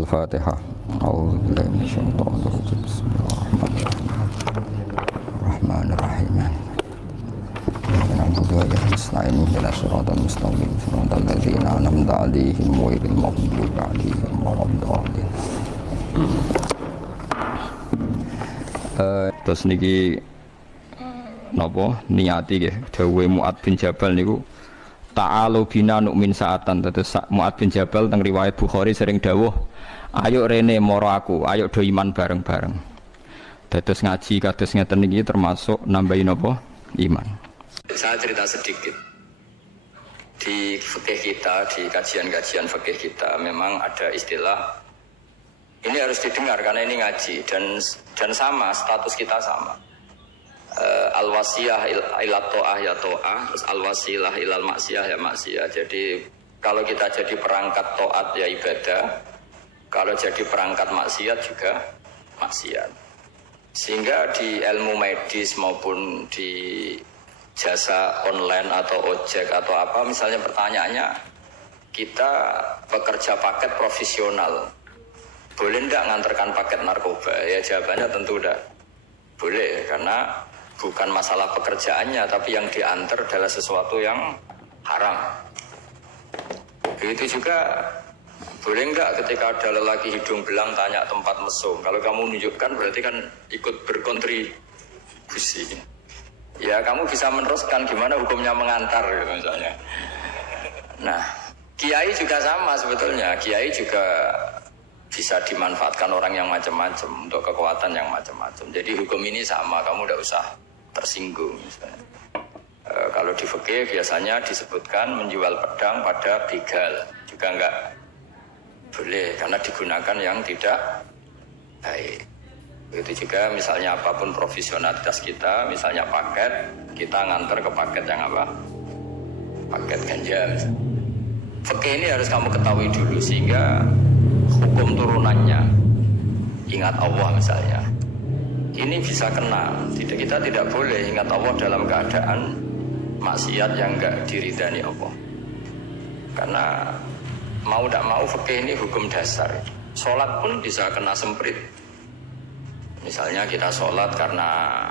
الفاتحة أعوذ بالله من الشيطان الرجيم بسم الله الرحمن الرحيم نعبد وإياك نستعين اهدنا الصراط المستقيم صراط الذين أنعمت عليهم غير المغضوب عليهم ولا الضالين. Terus niki napa niati nggih dawuhe Mu'ad bin Jabal niku ta'alu bina nu'min sa'atan. Terus Mu'ad bin Jabal teng riwayat Bukhari sering dawuh, ayo rene moro aku, ayo do iman bareng-bareng. Dados ngaji kados ngeten niki termasuk nambahin napa? Iman. Saya cerita sedikit. Di fikih kita, di kajian-kajian fikih kita memang ada istilah ini harus didengar karena ini ngaji dan sama status kita sama. Al-wasiyah ila ta'ah ya ta'ah, terus al-wasilah ilal maksiyah ya maksiyah. Jadi kalau kita jadi perangkat taat ya ibadah, kalau jadi perangkat maksiat juga maksiat. Sehingga di ilmu medis maupun di jasa online atau ojek atau apa, misalnya pertanyaannya, kita pekerja paket profesional, boleh enggak nganterkan paket narkoba? Ya jawabannya tentu enggak boleh, karena bukan masalah pekerjaannya, tapi yang diantar adalah sesuatu yang haram. Begitu juga boleh enggak ketika ada lelaki hidung belang tanya tempat mesum, kalau kamu menunjukkan berarti kan ikut berkontribusi. Ya kamu bisa meneruskan gimana hukumnya mengantar gitu misalnya. Nah kiai juga sama sebetulnya, kiai juga bisa dimanfaatkan orang yang macam-macam untuk kekuatan yang macam-macam. Jadi hukum ini sama, kamu tidak usah tersinggung misalnya. Kalau di fikih biasanya disebutkan menjual pedang pada begal juga enggak boleh karena digunakan yang tidak baik. Begitu juga misalnya apapun profesionalitas kita, misalnya paket, kita nganter ke paket yang apa? Paket ganja. Fikih ini harus kamu ketahui dulu sehingga hukum turunannya, ingat Allah misalnya, ini bisa kena. Kita tidak boleh ingat Allah dalam keadaan maksiat yang enggak diridani Allah. Karena mau tidak mau fikih ini hukum dasar. Sholat pun bisa kena semprit. Misalnya kita sholat karena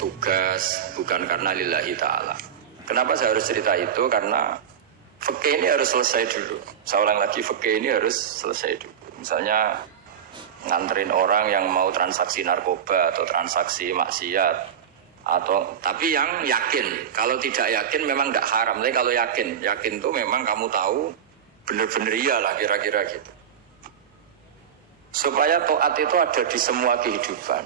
tugas, bukan karena lillahi ta'ala. Kenapa saya harus cerita itu? Karena fikih ini harus selesai dulu. Saya ulang lagi, fikih ini harus selesai dulu. Misalnya nganterin orang yang mau transaksi narkoba atau transaksi maksiat, atau tapi yang yakin. Kalau tidak yakin memang tidak haram. Tapi kalau yakin itu memang kamu tahu benar-benar iyalah kira-kira gitu. Supaya taat itu ada di semua kehidupan.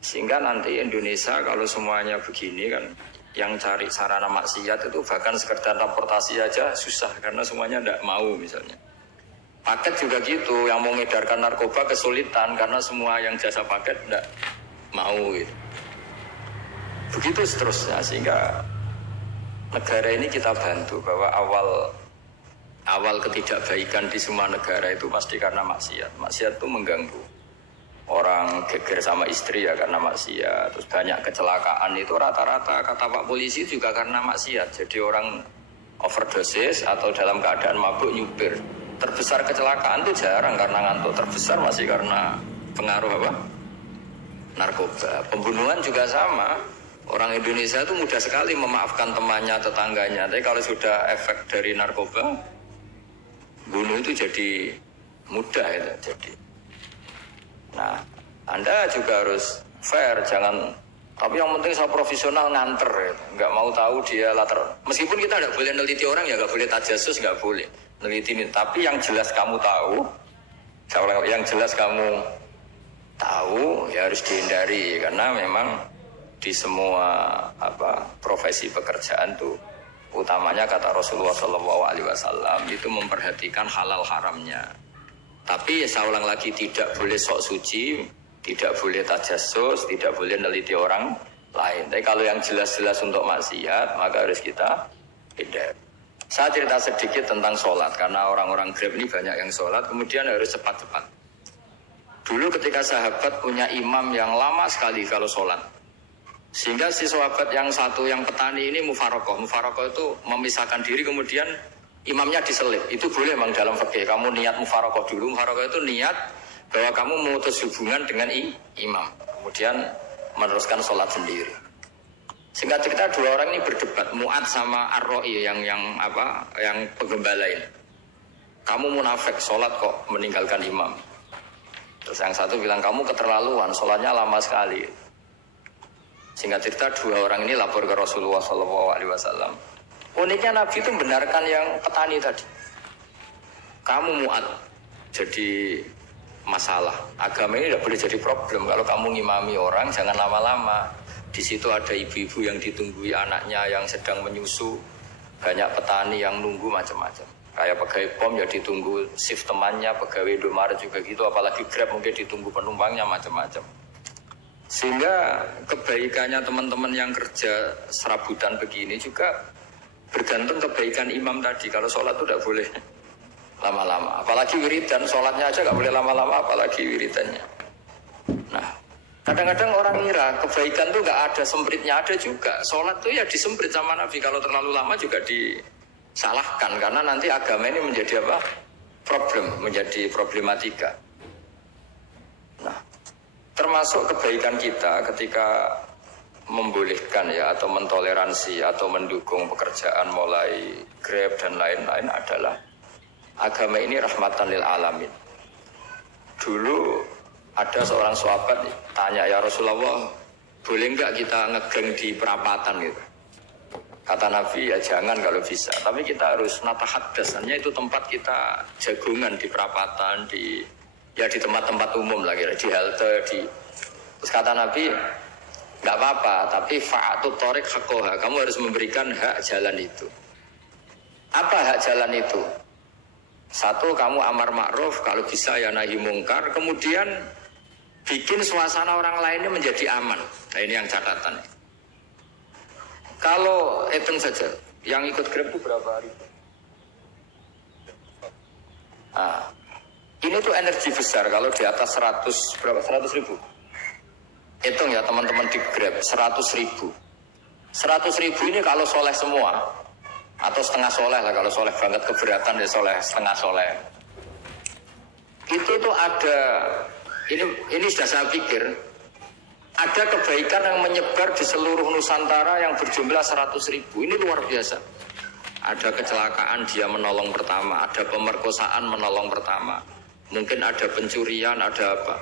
Sehingga nanti Indonesia kalau semuanya begini kan, yang cari sarana maksiat itu bahkan sekedar transportasi aja susah karena semuanya tidak mau misalnya. Paket juga gitu, yang mau ngedarkan narkoba kesulitan karena semua yang jasa paket tidak mau gitu. Begitu seterusnya, sehingga negara ini kita bantu bahwa awal ketidakbaikan di semua negara itu pasti karena maksiat. Maksiat itu mengganggu. Orang geger sama istri ya karena maksiat. Terus banyak kecelakaan itu rata-rata kata Pak polisi juga karena maksiat. Jadi orang overdosis atau dalam keadaan mabuk nyupir. Terbesar kecelakaan itu jarang karena ngantuk. Terbesar masih karena pengaruh apa? Narkoba. Pembunuhan juga sama. Orang Indonesia itu mudah sekali memaafkan temannya, tetangganya. Tapi kalau sudah efek dari narkoba, bunuh itu jadi mudah itu jadi. Nah, Anda juga harus fair, jangan. Tapi yang penting saya profesional nganter, gitu. Nggak mau tahu dia latar. Meskipun kita nggak boleh neliti orang ya, nggak boleh tajasus, nggak boleh neliti. Tapi yang jelas kamu tahu, yang jelas kamu tahu ya harus dihindari karena memang di semua profesi pekerjaan tuh utamanya kata Rasulullah SAW itu memperhatikan halal haramnya. Tapi saya ulang lagi, tidak boleh sok suci, tidak boleh tajasus, tidak boleh neliti orang lain. Tapi kalau yang jelas-jelas untuk maksiat maka harus kita hindari. Saya cerita sedikit tentang sholat karena orang-orang Grab ini banyak yang sholat, kemudian harus cepat-cepat. Dulu ketika sahabat punya imam yang lama sekali kalau sholat, sehingga si sahabat yang satu yang petani ini mufarokoh. Mufarokoh itu memisahkan diri kemudian imamnya diselip. Itu boleh memang dalam fikih. Kamu niat mufarokoh dulu. Mufarokoh itu niat bahwa kamu memutus hubungan dengan imam. Kemudian meneruskan sholat sendiri. Singkat cerita dua orang ini berdebat, Mu'ad sama Ar-Ra'i yang penggembala ini. Kamu munafik, sholat kok meninggalkan imam. Terus yang satu bilang, kamu keterlaluan, sholatnya lama sekali. Singkat cerita dua orang ini lapor ke Rasulullah SAW. Uniknya Nabi itu membenarkan yang petani tadi. Kamu Mu'ad, jadi masalah. Agama ini tidak boleh jadi problem. Kalau kamu ngimami orang, jangan lama-lama. Di situ ada ibu-ibu yang ditunggui anaknya yang sedang menyusu, banyak petani yang nunggu macam-macam. Kayak pegawai POM ya ditunggu shift temannya, pegawai Indomaret juga gitu, apalagi Grab mungkin ditunggu penumpangnya macam-macam. Sehingga kebaikannya teman-teman yang kerja serabutan begini juga bergantung kebaikan imam tadi. Kalau sholat itu tidak boleh lama-lama, apalagi wiridan, sholatnya aja nggak boleh lama-lama, apalagi wiridannya. Nah, kadang-kadang orang ngira kebaikan tuh nggak ada sempritnya, ada juga. Sholat tuh ya disemprit sama Nabi. Kalau terlalu lama juga disalahkan karena nanti agama ini menjadi apa? Menjadi problematika. Nah, termasuk kebaikan kita ketika membolehkan ya atau mentoleransi atau mendukung pekerjaan mulai Grab dan lain-lain adalah agama ini rahmatan lil alamin. Dulu ada seorang sahabat tanya, ya Rasulullah, boleh enggak kita ngegeng di perapatan gitu? Kata Nabi, ya jangan kalau bisa. Tapi kita harus natahaddasannya itu tempat kita jagungan di perapatan, di tempat-tempat umum lah kira, di halte, Terus kata Nabi, enggak apa-apa, tapi fa'atut thoriq haqqaha. Kamu harus memberikan hak jalan itu. Apa hak jalan itu? Satu, kamu amar ma'ruf, kalau bisa ya nahi mungkar. Kemudian bikin suasana orang lainnya menjadi aman. Nah ini yang catatan. Kalau hitung saja, yang ikut Grab itu berapa hari? Nah, ini tuh energi besar kalau di atas 100 ribu. Hitung ya teman-teman di Grab, 100 ribu. 100 ribu ini kalau soleh semua, atau setengah soleh lah, kalau soleh banget keberatan ya soleh, setengah soleh. Itu tuh ada, ini sudah saya pikir, ada kebaikan yang menyebar di seluruh Nusantara yang berjumlah 100 ribu. Ini luar biasa. Ada kecelakaan dia menolong pertama, ada pemerkosaan menolong pertama, mungkin ada pencurian, ada apa.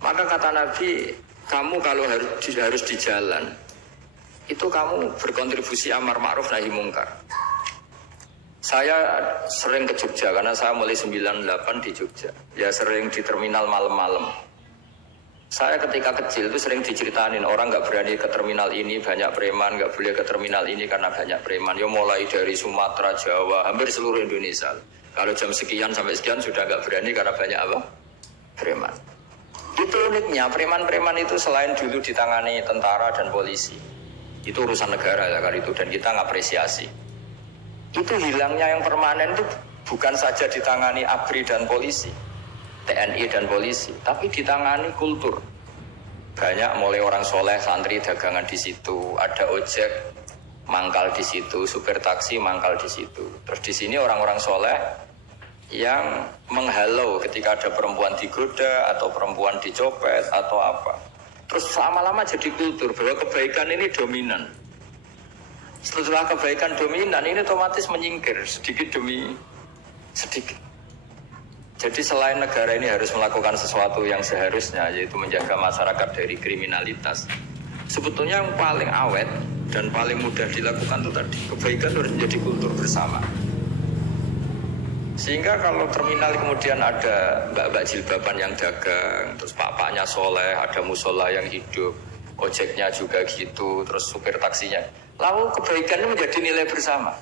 Maka kata Nabi, kamu kalau harus di jalan, itu kamu berkontribusi amar ma'ruf nahi mungkar. Saya sering ke Jogja karena saya mulai 98 di Jogja. Ya sering di terminal malam-malam. Saya ketika kecil itu sering diceritain orang nggak berani ke terminal ini banyak preman, nggak boleh ke terminal ini karena banyak preman. Ya mulai dari Sumatera, Jawa, hampir seluruh Indonesia. Kalau jam sekian sampai sekian sudah nggak berani karena banyak apa? Preman. Itu uniknya preman-preman itu selain dulu ditangani tentara dan polisi, itu urusan negara ya kali itu dan kita ngapresiasi. Itu hilangnya yang permanen itu bukan saja ditangani ABRI dan polisi, TNI dan polisi, tapi ditangani kultur. Banyak mulai orang soleh, santri dagangan di situ, ada ojek mangkal di situ, supir taksi mangkal di situ. Terus di sini orang-orang soleh yang menghalau ketika ada perempuan digoda atau perempuan dicopet atau apa. Terus lama-lama jadi kultur bahwa kebaikan ini dominan. Setelah kebaikan dominan ini otomatis menyingkir sedikit demi sedikit. Jadi selain negara ini harus melakukan sesuatu yang seharusnya, yaitu menjaga masyarakat dari kriminalitas, sebetulnya yang paling awet dan paling mudah dilakukan itu tadi, kebaikan harus menjadi kultur bersama. Sehingga kalau terminal kemudian ada mbak-mbak jilbaban yang dagang, terus papanya soleh, ada musola yang hidup, ojeknya juga gitu, terus supir taksinya, lalu kebaikan itu menjadi nilai bersama.